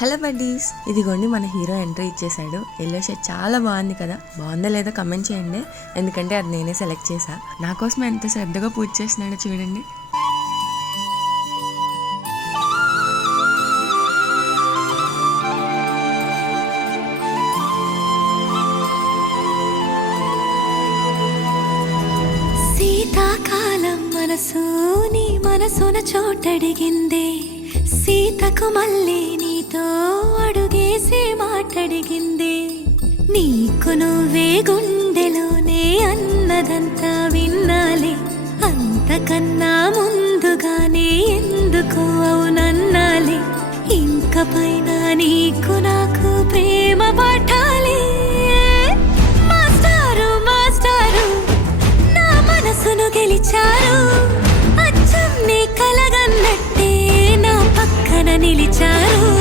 Hello buddies, ఇదిగోండి మన hero entry ఇచ్చేసాడు. ఎల్లో షర్ట్ చాలా బాగుంది కదా, బాగుందా లేదా కమెంట్ చేయండి. ఎందుకంటే అది నేనే సెలెక్ట్ చేశా. నా కోసం ఎంత శ్రద్ధగా పూజ చేసినాడో చూడండి. శీతాకాలం మనసు నీ మనసున చోటడిగిందే, సీతకు మళ్ళీ నీతో అడుగేసి మాటడిగిందే. నీకు నువ్వే గుండెలోనే అన్నదంతా విన్నాలే, అంతకన్నా ముందుగానే ఎందుకు అవునన్నాలే. ఇంక పైన నీకు నాకు ప్రేమ పాఠాలే. మాస్టారు మాస్టారు నా మనసును గెలిచారు, అచ్చం నీ కలగన్నట్టే నా పక్కన నిలిచారు.